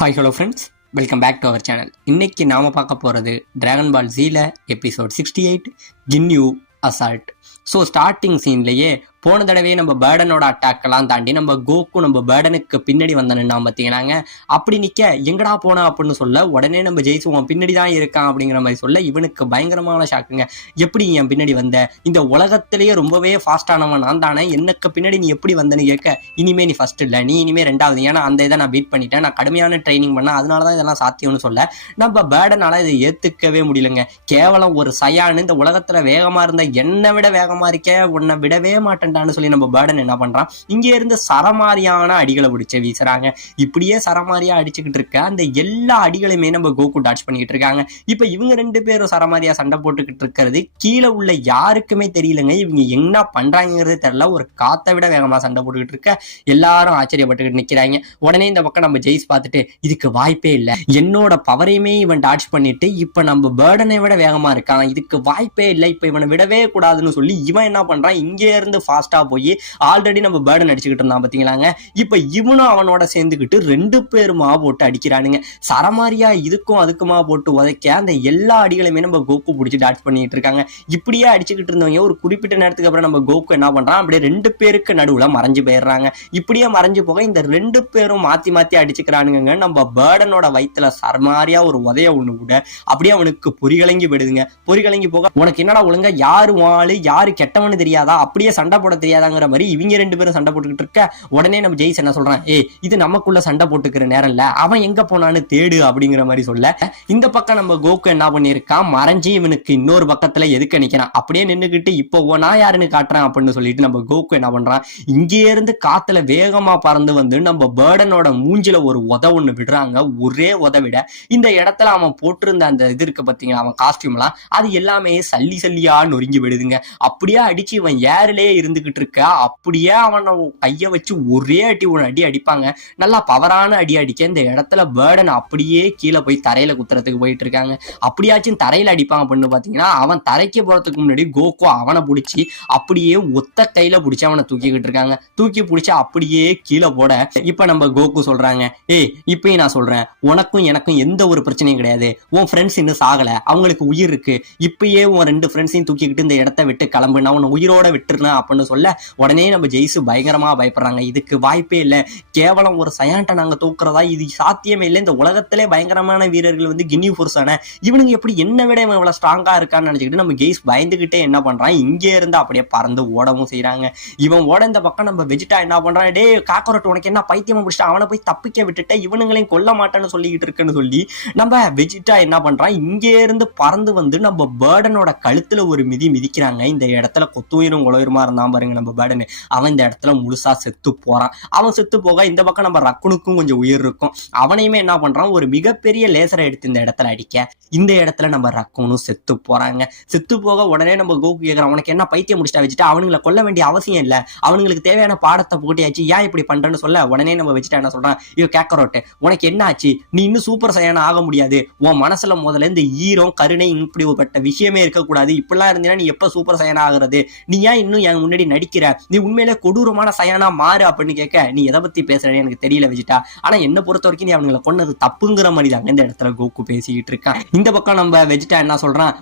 Hi hello friends, welcome back to our channel. இன்னைக்கு நாம பார்க்க போகிறது டிராகன் பால் ஜீல எபிசோட் 68 கின்யூ அசால்ட். ஸோ ஸ்டார்டிங் சீன்லேயே போன தடவை நம்ம பேர்டனோட அட்டாக்கெல்லாம் தாண்டி நம்ம கோக்கு நம்ம பேர்டனுக்கு பின்னாடி வந்தனுன்னா பார்த்தீங்கன்னாங்க. அப்படி நிற்க எங்கடா போனா அப்படின்னு சொல்ல உடனே நம்ம ஜெயிச்சுவோம் பின்னாடி தான் இருக்கான் அப்படிங்கிற மாதிரி சொல்ல இவனுக்கு பயங்கரமான ஷாக்குங்க. எப்படி என் பின்னாடி வந்த? இந்த உலகத்திலேயே ரொம்பவே ஃபாஸ்டானவன் நான் தானே, எனக்கு பின்னாடி நீ எப்படி வந்தேன்னு கேட்க, இனிமே நீ ஃபர்ஸ்ட் இல்லை, நீ இனிமே ரெண்டாவது. ஏன்னா அந்த இதை நான் பீட் பண்ணிட்டேன், நான் கடுமையான ட்ரைனிங் பண்ணேன், அதனால தான் இதெல்லாம் சாத்தியம்னு சொல்ல நம்ம பேர்டனால இதை ஏற்றுக்கவே முடியலங்க. கேவலம் ஒரு சயானு இந்த உலகத்தில் வேகமாக இருந்த என்னை விட வேகமாக இருக்க, உன்னை விடவே மாட்டேன்டான்னு சொல்லி நம்ம பேர்டன் என்ன பண்றான், இங்கே இருந்து சரமாரியான அடிகளை பிடிச்ச வீசுறாங்க. இப்படியே சரமாரியா அடிச்சுக்கிட்டு இருக்க அந்த எல்லா அடிகளையுமே நம்ம கோகு டாச் பண்ணிக்கிட்டு இருக்காங்க. இப்ப இவங்க ரெண்டு பேரும் சரமாரியா சண்டை போட்டுக்கிட்டு இருக்கிறது கீழே உள்ள யாருக்குமே தெரியலங்க. இவங்க என்ன பண்றாங்கிறதே தெரியல. ஒரு காத்தை விட வேகமா சண்டை போட்டுக்கிட்டு இருக்க எல்லாரும் ஆச்சரியப்பட்டுக்கிட்டு நிக்கிறாங்க. உடனே இந்த பக்கம் நம்ம ஜெயிஸ் பார்த்துட்டு, இதுக்கு வாய்ப்பே இல்லை, என்னோட பவரையுமே இவன் டாச் பண்ணிட்டு இப்ப நம்ம பேர்டனை விட வேகமா இருக்கான், இதுக்கு வாய்ப்பே இல்லை, இப்ப இவனை விடவே கூடாதுன்னு சொல்லி இவன் என்ன பண்றான், இங்கே இருந்து ஃபாஸ்டா போய் ஆல்ரெடி நம்ம பேர்டன் அடிச்சுக்கிட்டு இருந்தான் பாத்தீங்களாங்க. இப்ப இவனும் அவனோட சேர்ந்துக்கிட்டு ரெண்டு பேருமா போட்டு அடிக்கிறானுங்க. சரமாரியா இதுக்கும் அதுக்குமா போட்டு உதைக்க அந்த எல்லா அடிகளையுமே நம்ம கோகு பிடிச்சி டாச் பண்ணிட்டு இருக்காங்க. இப்படியே அடிச்சுக்கிட்டு இருந்தவங்க ஒரு குறிப்பிட்ட நேரத்துக்கு அப்புறம் நம்ம கோகு என்ன பண்றான், அப்படியே ரெண்டு பேருக்கு நடுவுல மறைஞ்சு போயிடுறாங்க. இப்படியே மறைஞ்சு போக இந்த ரெண்டு பேரும் மாத்தி மாத்தி அடிச்சுக்கிறானுங்க. நம்ம பேர்டனோட வயிற்றுல சரமாரியா ஒரு உதைய ஒண்ணு கூட அப்படியே அவனுக்கு பொறிகலங்கி போயிடுதுங்க. பொறிகலங்கி போக உனக்கு என்னடா ஒழுங்கா யாரு வாழு யாரு கெட்டவனு தெரியாதா, அப்படியே சண்டை போட தெரியாதாங்கிற மாதிரி இவங்க ரெண்டு பேரும் சண்டை போட்டுக்கிட்டு இருக்க உடனே நம்ம ஜெயிஸ் என்ன சொல்றான், இது நமக்குள்ள சண்டை போட்டுக்கிற நேரம் இல்ல, அவன் எங்க போனான்னு தேடு அப்படிங்கிற மாதிரி சொல்ல இந்த பக்கம் நம்ம கோகு என்ன பண்ணிருக்கான், மறைஞ்சி இவனுக்கு இன்னொரு பக்கத்துல எதுக்கு நிக்கிறான், அப்படியே நின்னுக்கிட்டு இப்போ நான் யாருன்னு காட்டுறேன் அப்படின்னு சொல்லிட்டு நம்ம கோகு என்ன பண்றான், இங்கே இருந்து காத்துல வேகமா பறந்து வந்து நம்ம பேர்டனோட மூஞ்சில ஒரு உத ஒண்ணு விடுறாங்க. ஒரே உதவிட இந்த இடத்துல அவன் போட்டிருந்த அந்த இது இருக்கு பாத்தீங்களா, அவன் காஸ்டியூம் எல்லாம் அது எல்லாமே சல்லி சல்லியா நொறுங்கி விடுதுங்க. அப்படியே அடிச்சு இவன் ஏர்லயே இருந்துகிட்டு இருக்க அப்படியே அவனை கைய வச்சு ஒரே அடி ஒரு அடி அடிப்பாங்க. நல்லா பவரான அடி அடிக்க இந்த இடத்துல பேர்டன் அப்படியே கீழே போய் தரையில குத்துறதுக்கு போயிட்டு இருக்காங்க. அப்படியாச்சும் தரையில அடிப்பாங்க அப்படின்னு பாத்தீங்கன்னா அவன் தரைக்கு போறதுக்கு முன்னாடி கோகு அவனை பிடிச்சி அப்படியே ஒத்த கையில பிடிச்சி அவனை தூக்கிக்கிட்டு இருக்காங்க. தூக்கி பிடிச்சி அப்படியே கீழே போட இப்ப நம்ம கோகு சொல்றாங்க, இப்பயும் நான் சொல்றேன், உனக்கும் எனக்கும் எந்த ஒரு பிரச்சனையும் கிடையாது, உன் ஃப்ரெண்ட்ஸ் இன்னும் சாகல, அவங்களுக்கு உயிர் இருக்கு, இப்பயே உன் ரெண்டு ஃப்ரெண்ட்ஸையும் தூக்கிக்கிட்டு இந்த இடத்த விட்டு கிளம்பு, நான் உன்னை உயிரோட விட்டுருனேன் அப்படின்னு சொல்ல உடனே நம்ம ஜெயிசு பயங்கரமா பயப்படுறாங்க. இதுக்கு வாய்ப்பே இல்லை, கேவலம் ஒரு சயான்ட்ட நாங்க தூக்குறதா, இது சாத்தியமே இல்லை, இந்த உலகத்திலே பயங்கரமான வீரர்கள் வந்து கின்னி ஃபோர்ஸான இவனுங்க எப்படி என்ன விட இவன் இவ்வளவு ஸ்ட்ராங்கா இருக்கான்னு நினைச்சுக்கிட்டு நம்ம ஜெயிஸ் பயந்துகிட்டே என்ன பண்றான், இங்கே இருந்து அப்படியே பறந்து ஓடவும் செய்யறாங்க. இவன் ஓட இந்த பக்கம் நம்ம வெஜிட்டா என்ன பண்றான், டே காக்கரோட் உனக்கு என்ன பைத்தியமா பிடிச்சிட்டு அவனை போய் தப்பிக்க விட்டுட்ட, இவனுங்களையும் கொல்ல மாட்டேன்னு சொல்லிக்கிட்டு இருக்குன்னு சொல்லி நம்ம வெஜிட்டா என்ன பண்றான், இங்கே இருந்து பறந்து வந்து நம்ம பேர்டனோட கழுத்துல ஒரு மிதி மிதிக்கிறாங்க. இந்த இடத்துல கொத்துயிரும் உலகமா இருந்தான் பாருங்க நம்ம பேர்டன், அவன் இந்த இடத்துல முழுசா செத்து போறான். அவன் செத்து போக இந்த பக்கம் நம்ம ரக்குனுக்கும் கொஞ்சம் உயிர் இருக்கும். அவனையுமே என்ன பண்றான், ஒரு மிகப்பெரிய லேசரை எடுத்து இந்த இடத்துல அடிக்க இந்த இடத்துல நம்ம ரக்குனும் செத்து போறாங்க. செத்து போக உடனே நம்ம கோகு கேட்கறான், உனக்கு என்ன பைத்தியம் முடிச்சிட்டா வச்சுட்டு, அவனுங்களை கொல்ல வேண்டிய அவசியம் இல்லை, அவனுங்களுக்கு தேவையான பாடத்தை போட்டியாச்சு, ஏன் இப்படி பண்றேன்னு சொல்ல உடனே நம்ம வச்சுட்டா என்ன சொல்றான், ஐயோ கேக்கரோட்டு உனக்கு என்ன ஆச்சு, நீ இன்னும் சூப்பர் சையானா ஆக முடியாது, உன் மனசுல முதல்ல இந்த ஈரம் கருணை இப்படிப்பட்ட விஷயமே இருக்கக்கூடாது, இப்படிலாம் இருந்தீங்கன்னா நீ எப்ப சூப்பர் சையானா ஆகுறது, நீ ஏன் இன்னும் என் முன்னாடி நடிக்கிற, நீ உண்மையிலே கொடூரமான சயானா மாறு அப்படின்னு கேட்க, நீ எதை பத்தி பேசுறேன்னு எனக்கு தெரியல விஜிட்டா, ஆனா என்ன பொறுத்த வரைக்கும் நீ அவங்களை கொன்னது தப்புங்கிற மாதிரி தாங்க இந்த இடத்துல கோகு பேசிக்கிட்டு இருக்கான். இந்த பக்கம் நம்ம வெஜிட்டா என்ன சொல்றான்,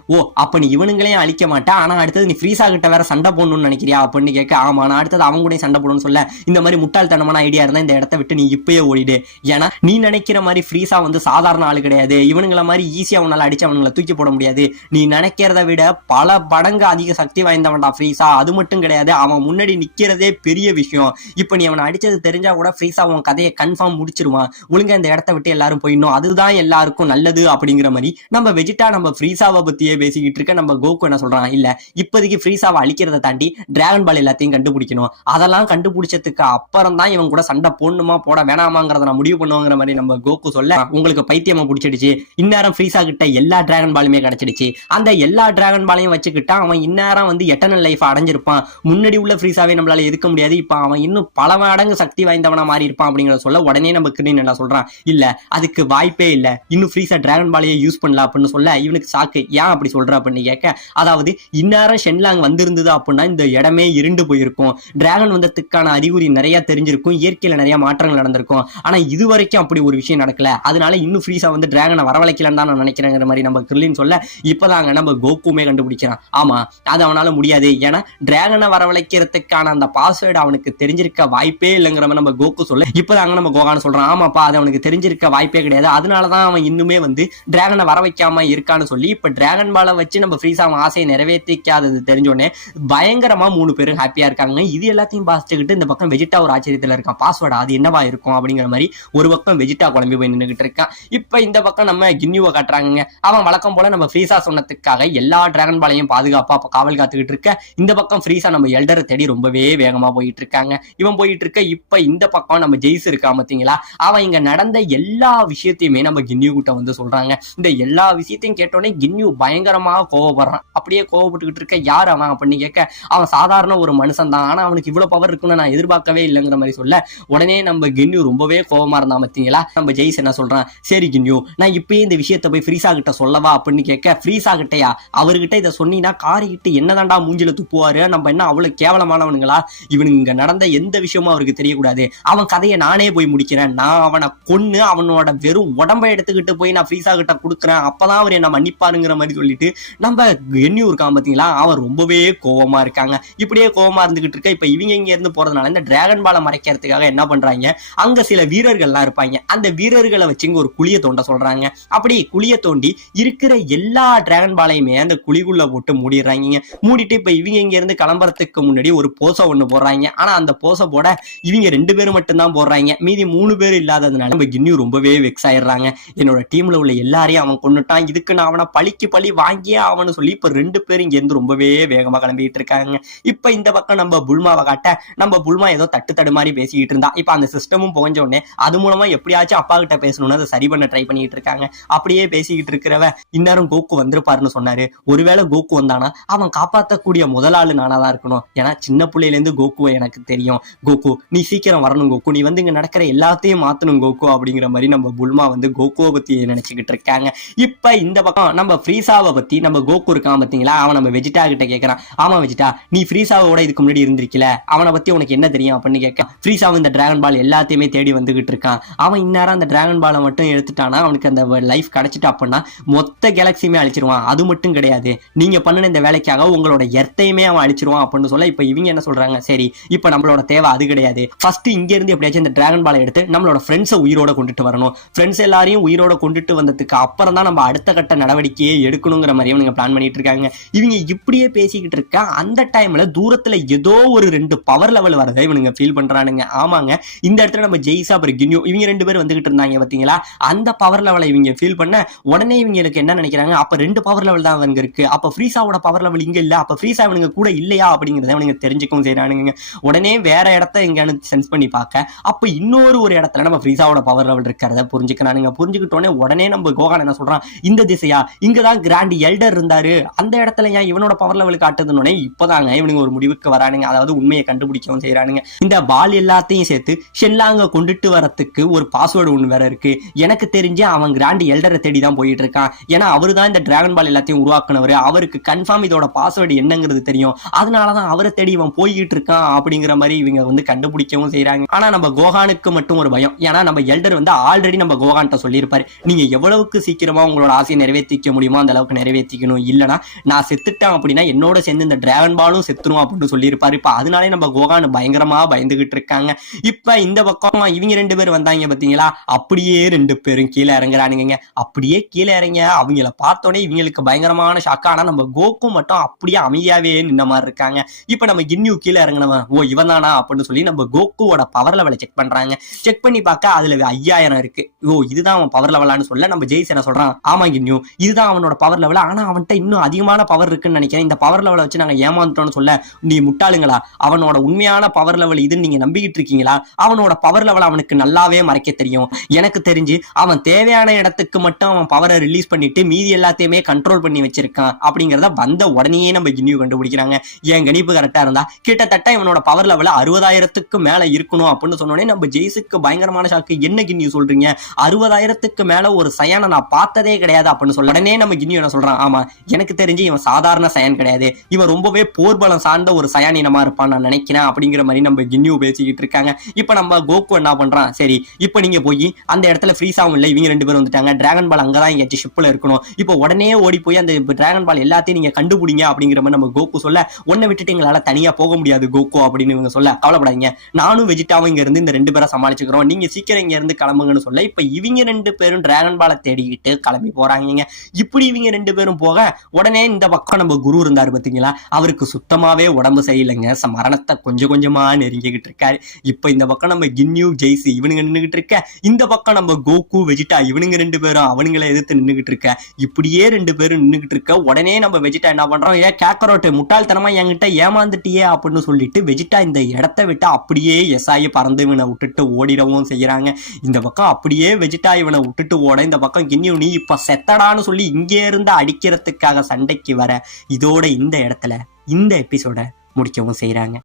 அப்ப நீ இவனுங்களையும் அழிக்க மாட்டேன், ஆனா அடுத்தது நீ ஃப்ரீஸா கிட்ட வேற சண்டை போடணும்னு நினைக்கிறியா அப்படின்னு கேட்க, ஆமா நான் அடுத்தது அவங்க கூட சண்டை போடணும்னு சொல்ல, இந்த மாதிரி முட்டாள்தனமான ஐடியா இருந்தா இந்த இடத்த விட்டு நீ இப்பயே ஓடிடு, ஏன்னா நீ நினைக்கிற மாதிரி ஃப்ரீஸா வந்து சாதாரண ஆளு கிடையாது, இவனுங்களை மாதிரி ஈஸியா அவனால அடிச்சு அவனுங்களை தூக்கி போட முடியாது, நீ நினைக்கிறத விட பல மடங்கு அதிக சக்தி வாய்ந்தவன்டா ஃப்ரீஸா, அது மட்டும் கிடையாது அவன் முன்னாடி நிக்கிறதே பெரிய விஷயம், இப்ப நீ அவனை அடிச்சது தெரிஞ்சா கூட ஃப்ரீஸா அவன் கதையை கன்ஃபார்ம் முடிச்சிருவான், ஒழுங்கா இந்த இடத்த விட்டு எல்லாரும் போயிடணும், அதுதான் எல்லாருக்கும் நல்லது அப்படிங்கிற மாதிரி நம்ம வெஜிட்டா நம்ம ஃப்ரீஸாவை பத்தியே பேசிக்கிட்டு இருக்க. நம்ம கோகு என்ன சொல்றான், இல்ல இப்போதைக்கு ஃப்ரீஸாவை அழிக்கிறத தாண்டி டிராகன் பால் எல்லாத்தையும் கண்டுபிடிக்கணும், அதெல்லாம் கண்டுபிடிச்சதுக்கு அப்புறம் தான் இவன் கூட சண்டை போடணுமா போட வேணாமாங்கிறத நான் முடிவு பண்ணுவாங்கிற மாதிரி நம்ம கோகு சொல்ல, உங்களுக்கு பைத்தியமா பிடிச்சிடுச்சு, இந்நேரம் ஃப்ரீஸா கிட்ட எல்லா டிராகன் பாலுமே கிடைச்சிடுச்சு, அந்த எல்லா டிராகன் பாலையும் வச்சுக்கிட்டா அவன் இந்நேரம் வந்து எட்டர்னல் லைஃப் அடைஞ்சிருப்பான், முன்னாடி முன்னாடி உள்ள ஃப்ரீஸாவே நம்மளால எதுக்க முடியாது, இப்ப அவன் இன்னும் பல மடங்கு சக்தி வாய்ந்தவனா மாறி இருப்பான் அப்படிங்கிற சொல்ல உடனே நம்ம கிரீன் என்ன சொல்றான், இல்ல அதுக்கு வாய்ப்பே இல்ல, இன்னும் ஃப்ரீஸா டிராகன் பாலையே யூஸ் பண்ணலாம் அப்படின்னு சொல்ல இவனுக்கு சாக்கு. ஏன் அப்படி சொல்ற அப்படின்னு கேட்க, அதாவது இந்நேரம் ஷென்லாங் வந்திருந்தது அப்படின்னா இந்த இடமே இருண்டு போயிருக்கும், டிராகன் வந்ததுக்கான அறிகுறி நிறைய தெரிஞ்சிருக்கும், இயற்கையில நிறைய மாற்றங்கள் நடந்திருக்கும். ஆனா இது வரைக்கும் அப்படி ஒரு விஷயம் நடக்கல, அதனால இன்னும் ஃப்ரீஸா வந்து டிராகனை வரவழைக்கலன்னு தான் நான் நினைக்கிறேங்கிற மாதிரி நம்ம கிரில்லின் சொல்ல இப்பதாங்க நம்ம கோகுமே கண்டுபிடிக்கிறான், ஆமா அது அவனால முடியாது, ஏன்னா டிராகனை வரவழைக்கிறதுக்கான அந்த பாஸ்வேர்டு அவனுக்கு தெரிஞ்சிருக்க வாய்ப்பே இல்லைங்கிற மாதிரி நம்ம கோகு சொல்ல இப்பதாங்க நம்ம கோகான் சொல்றான், ஆமாப்பா அது அவனுக்கு தெரிஞ்சிருக்க வாய்ப்பே கிடையாது, அதனாலதான் அவன் இன்னுமே வந்து டிராகனை வர வைக்காம இருக்கான்னு சொல்லி இப்ப டிராகன் பாலை வச்சு நம்ம ஃப்ரீஸா அவன் ஆசையை நிறைவேற்றிக்காதது தெரிஞ்சோடனே பயங்கரமா 3 பேரும் ஹாப்பியா இருக்காங்க. இது எல்லாத்தையும் பாசிச்சுக்கிட்டு இந்த பக்கம் வெஜிட்டா ஒரு ஆச்சரியத்துல இருக்கான், பாஸ்வேர்டு அது என்னவா இருக்கும் அப்படிங்கிற மாதிரி ஒரு பக்கம் வெஜிட்டா குழம்பி போய் நின்றுகிட்டு இருக்கான். இப்ப இந்த பக்கம் நம்ம கின்யூவை காட்டுறாங்க, அவன் வழக்கம் போல நம்ம ஃப்ரீஸா சொன்னதுக்காக எல்லா டிராகன் பாலையும் பாதுகாப்பா காவல் காத்துக்கிட்டு இருக்க, இந்த பக்கம் ஃப்ரீஸா நம்ம எல்டரை தேடி ரொம்பவே வேகமா போயிட்டு இருக்காங்க. இவன் போயிட்டு இருக்க இப்ப இந்த பக்கம் நம்ம ஜெய்ஸ் இருக்கான் பாத்தீங்களா, அவன் இங்க நடந்த எல்லா விஷயத்தையுமே நம்ம கின்யூ கிட்ட வந்து சொல்றாங்க. இந்த எல்லா விஷயத்தையும் கேட்டோடனே கின்யூ பயங்கரமா கோவப்படுறான். அப்படியே கோவப்பட்டுக்கிட்டு இருக்க, யார் அவன் அப்படின்னு கேட்க, அவன் சாதாரண ஒரு மனுஷன் தான், ஆனா அவனுக்கு இவ்வளவு பவர் இருக்குன்னு நான் எதிர்பார்க்கவே இல்லைங்கிற மாதிரி சொல்ல உடனே நம்ம கின்யூ ரொம்பவே கோவமா இருந்தான் பாத்தீங்களா. நம்ம ஜெய்ஸ் என்ன சொல்றான், சரி கின்யூ நான் இப்பயே இந்த விஷயத்தை போய் ஃப்ரீஸா கிட்ட சொல்லவா அப்படின்னு கேட்க, ஃப்ரீஸா கிட்டையா, அவர்கிட்ட இதை சொன்னீங்கன்னா காரிக்கிட்டு என்னதான்டா மூஞ்சில துப்புவாரு, நம்ம என்ன அவ்வளவு கேவலமானவனுங்களா, இவனுக்கு இங்க நடந்த எந்த விஷயமும் அவருக்கு தெரியக்கூடாது, அவன் கதையை நானே போய் முடிக்கிறேன், நான் அவனை கொன்னு அவனோட வெறும் உடம்பை எடுத்துக்கிட்டு போய் நான் ஃப்ரீஸா கிட்ட கொடுக்குறேன், அப்பதான் அவர் என்ன மன்னிப்பாருங்கிற மாதிரி சொல்லிட்டு நம்ம கென்யூ இருக்கான் பாத்தீங்களா, அவன் ரொம்பவே கோவமா இருக்காங்க. இப்படியே கோவமா இருந்துகிட்டு இருக்க, இப்ப இவங்க இங்க இருந்து போறதுனால இந்த டிராகன் பாலை மறைக்கிறதுக்காக என்ன பண்றாங்க, அங்க சில வீரர்கள்லாம் இருப்பாங்க, அந்த வீரர்களை வச்சு ஒரு குழியை தோண்ட சொல்றாங்க. அப்படி குழியை தோண்டி இருக்கிற எல்லா டிராகன் பாலையுமே அந்த குழிக்குள்ள போட்டு மூடிடுறாங்க. மூடிட்டு இப்ப இவங்க இங்க இருந்து கிளம்புறதுக்கு முன்னாடி ஒரு போசை ஒண்ணு போடுறாங்க. ஆனா அந்த போசை போட இவங்க 2 பேரும் மட்டும் தான் போடுறாங்க, மீதி 3 பேர் இல்லாததுனால நம்ம கின்யூ ரொம்பவே வெக்ஸ் ஆயிடுறாங்க. என்னோட டீம்ல உள்ள எல்லாரையும் அவன் கொண்டுட்டான், இதுக்கு நான் அவனை பழிக்கு பழி வாங்கியே அவனு சொல்லி இப்ப 2 பேரும் இங்க இருந்து ரொம்பவே வேகமா கிளம்பிட்டு இருக்காங்க. இப்ப இந்த பக்கம் நம்ம புல்மாவை காட்ட, நம்ம புல்மா ஏதோ தட்டு மாதிரி பேசிக்கிட்டு இருந்தா. இப்ப அந்த சிஸ்டமும் புகஞ்ச உடனே அது மூலமா எப்படியாச்சும் அப்பா கிட்ட பேசணும்னு அதை சரி பண்ண ட்ரை பண்ணிட்டு இருக்காங்க. அப்படியே பேசிக்கிட்டு இருக்கிறவ இந்நேரம் கோகு வந்திருப்பாருன்னு சொன்னாரு, ஒருவேளை கோகு வந்தானா அவன் காப்பாற்றக்கூடிய முதல் ஆளு நானா தான் இருக்கணும், ஏன்னா சின்ன பிள்ளையில இருந்து கோகுவை எனக்கு தெரியும், கோகு நீ சீக்கிரம் வரணும் கோகு, நீ வந்து இங்க நடக்கிற எல்லாத்தையும் மாத்தணும் கோகு அப்படிங்கிற மாதிரி நம்ம புல்மா வந்து கோகுவை பத்தி நினைச்சுக்கிட்டு இருக்காங்க. இப்ப இந்த பக்கம் நம்ம ஃப்ரீஸாவை பத்தி நம்ம கோகு இருக்கான் பாத்தீங்களா, அவன் நம்ம வெஜிட்டா கிட்ட கேட்கறான், ஆமா வெஜிட்டா நீ ஃப்ரீஸாவோட இதுக்கு முன்னாடி இருந்திருக்கல, அவனை பத்தி உனக்கு என்ன தெரியும் அப்படின்னு கேட்க, ஃப்ரீஸாவும் இந்த டிராகன் பால் எல்லாத்தையுமே தேடி வந்துகிட்டு இருக்கான், அவன் இந்நேரம் அந்த டிராகன் பாலை மட்டும் எடுத்துட்டானா அவனுக்கு அந்த லைஃப் கிடைச்சிட்டா அப்படின்னா மொத்த கேலக்சியுமே அழிச்சிருவான், அது மட்டும் கிடையாது நீங்க பண்ணின இந்த வேலைக்காக உங்களோட எர்த்தையுமே அவன் அழிச்சிருவான் அப்படின்னு சொல்ல இப்ப இவங்க என்ன சொல்றாங்க, சரி இப்ப நம்மளோட தேவை அது கிடையாது, ஃபர்ஸ்ட் இங்க இருந்து எப்படியாச்சும் இந்த டிராகன் பாலை எடுத்து நம்மளோட ஃப்ரெண்ட்ஸை உயிரோட கொண்டுட்டு வரணும், ஃப்ரெண்ட்ஸ் எல்லாரையும் உயிரோட கொண்டுட்டு வந்ததுக்கு அப்புறம் தான் நம்ம அடுத்த கட்ட நடவடிக்கையே எடுக்கணுங்கிற மாதிரி இவங்க பிளான் பண்ணிட்டு இருக்காங்க. இவங்க இப்படியே பேசிக்கிட்டு இருக்க அந்த டைம்ல தூரத்துல ஏதோ ஒரு 2 பவர் லெவல் வரதை இவனுங்க ஃபீல் பண்றானுங்க. ஆமாங்க, இந்த இடத்துல நம்ம ஜெய்ஸா அப்புறம் கின்யூ இவங்க 2 பேர் வந்துகிட்டு இருந்தாங்க பாத்தீங்களா, அந்த பவர் லெவலை இவங்க ஃபீல் பண்ண உடனே இவங்களுக்கு என்ன நினைக்கிறாங்க, அப்ப 2 பவர் லெவல் தான் அவங்க இருக்கு, அப்ப ஃப்ரீஸாவோட பவர் லெவல் இங்க இல்ல, அப்ப ஃப்ரீஸா இவனுங்க கூட இல்லையா அப்படிங்கறத இவனுங்க தெரிஞ்சுக்கவும் செய்யறானுங்க. உடனே வேற இடத்த எங்கன்னு சென்ஸ் பண்ணி பார்க்க அப்ப இன்னொரு ஒரு இடத்துல நம்ம ஃப்ரீஸாவோட பவர் லெவல் இருக்கிறத புரிஞ்சுக்கிறானுங்க. புரிஞ்சுக்கிட்டோன்னே உடனே நம்ம கோகான் என்ன சொல்றான், இந்த திசையா, இங்கதான் கிராண்ட் எல்டர் இருந்தாரு, அந்த இடத்துல ஏன் இவனோட பவர் லெவல் காட்டுதுன்னு இப்பதாங்க இவனுங்க ஒரு முடிவுக்கு வரானுங்க, அதாவது உண்மையை கண்டுபிடிக்கவும் செய்யறானுங்க. இந்த பால் எல்லாத்தையும் சேர்த்து ஷென்லாங்க கொண்டுட்டு வரத்துக்கு ஒரு பாஸ்வேர்டு ஒண்ணு வேற இருக்கு, எனக்கு தெரிஞ்சு அவன் கிராண்ட் எல்டரை தேடி தான் போயிட்டு இருக்கான், ஏன்னா அவரு தான் இந்த டிராகன் பால் எல்லாத்தையும் உருவாக்குனவர், அவருக்கு கன்ஃபார்ம் இதோட பாஸ்வேர்டு என்னங்கிறது தெரியும், அதனாலதான் அவரை தேடி இவன் போய்கிட்டு இருக்கான் அப்படிங்கிற மாதிரி இவங்க வந்து கண்டுபிடிக்கவும் செய்யறாங்க. ஆனா நம்ம கோகானுக்கு மட்டும் ஒரு பயம், ஏன்னா நம்ம எல்டர் வந்து ஆல்ரெடி நம்ம கோகான்ட்ட சொல்லியிருப்பாரு, நீங்க எவ்வளவுக்கு சீக்கிரமா உங்களோட ஆசையை நிறைவேற்றிக்க முடியுமோ அந்த அளவுக்கு நிறைவேற்றிக்கணும், இல்லனா நான் செத்துட்டேன் அப்படின்னா என்னோட சேர்ந்து இந்த டிராகன் பாலும் செத்துரும் அப்படின்னு சொல்லியிருப்பாரு. இப்ப அதனாலே நம்ம கோகான் பயங்கரமா பயந்துகிட்டு இருக்காங்க. இப்ப இந்த பக்கம் இவங்க 2 பேர் வந்தாங்க பாத்தீங்களா, அப்படியே 2 பேரும் கீழே இறங்குறானுங்க. அப்படியே கீழே இறங்க அவங்கள பார்த்தோன்னே இவங்களுக்கு பயங்கரமான ஷாக்கா, ஆனா நம்ம கோகு மட்டும் அப்படியே அமைதியாவே நின்ன மாதிரி இருக்காங்க. இப்ப நம்ம கின்யூ கீழே இறங்கினவன் ஓ இவன் தானா அப்படின்னு சொல்லி நம்ம கோகுவோட பவர் லெவலை செக் பண்றாங்க. செக் பண்ணி பார்க்க அதுல 5000 இருக்கு. ஓ இதுதான் அவன் பவர் லெவலான்னு சொல்ல நம்ம ஜெய்ஸ் என்ன சொல்றான், ஆமா கின்யூ இதுதான் அவனோட பவர் லெவல், ஆனா அவன்கிட்ட இன்னும் அதிகமான பவர் இருக்குன்னு நினைக்கிறேன், இந்த பவர் லெவலை வச்சு நாங்க ஏமாந்துட்டோம்னு சொல்ல, நீ முட்டாளுங்களா, அவனோட உண்மையான பவர் லெவல் இதுன்னு நீங்க நம்பிக்கிட்டு இருக்கீங்களா, அவனோட பவர் லெவல் அவனுக்கு நல்லாவே மறைக்க தெரியும், எனக்கு தெரிஞ்சு அவன் தேவையான இடத்துக்கு மட்டும் அவன் பவரை ரிலீஸ் பண்ணிட்டு மீதி எல்லாத்தையுமே கண்ட்ரோல் பண்ணி வச்சிருக்கான் அப்படிங்கறத வந்த உடனே நம்ம கின்யூ கண்டுபிடிக்கிறாங்க. என் கணிப்பு கரெக்டா இருந்தா கிட்டத்தட்ட இவனோட பவர் லெவல் 60,000க்கு மேல இருக்கணும் அப்படின்னு சொன்னோடனே நம்ம ஜெய்ஸுக்கு பயங்கரமான ஷாக்கு. என்ன கின்யூ சொல்றீங்க, 60,000க்கு மேல ஒரு சயானை நான் பார்த்ததே கிடையாது அப்படின்னு சொல்ல உடனே நம்ம கின்யூ என்ன சொல்றான், ஆமா எனக்கு தெரிஞ்சு இவன் சாதாரண சயான் கிடையாது, இவன் ரொம்பவே போர்பலம் சார்ந்த ஒரு சயானினமா இருப்பான் நான் நினைக்கிறேன் அப்படிங்கிற மாதிரி நம்ம கின்யூ பேசிக்கிட்டு இருக்காங்க. இப்ப நம்ம கோகு என்ன பண்றான், சரி இப்ப நீங்க போய் அந்த இடத்துல ஃப்ரீஸாவும் இல்லை, இவங்க 2 பேரும் வந்துட்டாங்க, டிராகன் பால் அங்கதான் எங்கேயாச்சும் ஷிப்ல இருக்கணும், இப்போ உடனே ஓடி போய் அந்த டிராகன் பால் எல்லாத்தையும் நீங்க கண்டுபிடிங்க அப்படிங்கிற மாதிரி நம்ம கோகு சொல்ல, உன்னை விட்டுட்டு எங்களால தனியா போக முடியாது கோகு அப்படின்னு இவங்க சொல்ல, கவலைப்படாதீங்க நானும் வெஜிட்டாவும் இங்க இருந்து இந்த 2 பேரை சமாளிச்சுக்கிறோம், நீங்க சீக்கிரம் இங்க இருந்து கிளம்புங்கன்னு சொல்ல, இப்ப இவங்க 2 பேரும் டிராகன் பாலை தேடிக்கிட்டு கிளம்பி போறாங்க. இப்படி இவங்க 2 பேரும் போக உடனே இந்த பக்கம் நம்ம குரு இருந்தாரு பாத்தீங்களா, அவருக்கு சுத்தமாவே உடம்பு சரியில்லைங்க, மரணத்தை கொஞ்சம் கொஞ்சமா நெருங்கிக்கிட்டு இருக்காரு. இப்ப இந்த பக்கம் நம்ம கின்யூ ஜெய்ஸ் இவனுங்க நின்றுகிட்டு இருக்க, இந்த பக்கம் நம்ம கோகு வெஜிட்டா இவனுங்க 2 பேரும் அவனுங்களை எதிர்த்து நின்றுகிட்டு இருக்க, இப்படியே 2 பேரும் நின்றுகிட்டு இருக்க. உடனே நம்ம வெஜிட்டா என்ன பண்றோம், கேக்கரோட்டு முட்டாள்தனமா என்கிட்ட ஏமாந்துட்டியே அப்படின்னு சொல்லிட்டு வெஜிட்டா இந்த இடத்த விட்டு அப்படியே எஸ்ஆயி பறந்து இவனை விட்டுட்டு ஓடிடவும் செய்யறாங்க. இந்த பக்கம் அப்படியே வெஜிட்டா இவனை விட்டுட்டு ஓட, இந்த பக்கம் கின்யூ நீ இப்ப செத்தடான்னு சொல்லி இங்கே இருந்து அடிக்கிறதுக்காக சண்டைக்கு வர, இதோட இந்த இடத்துல இந்த எபிசோட முடிக்கவும் செய்யறாங்க.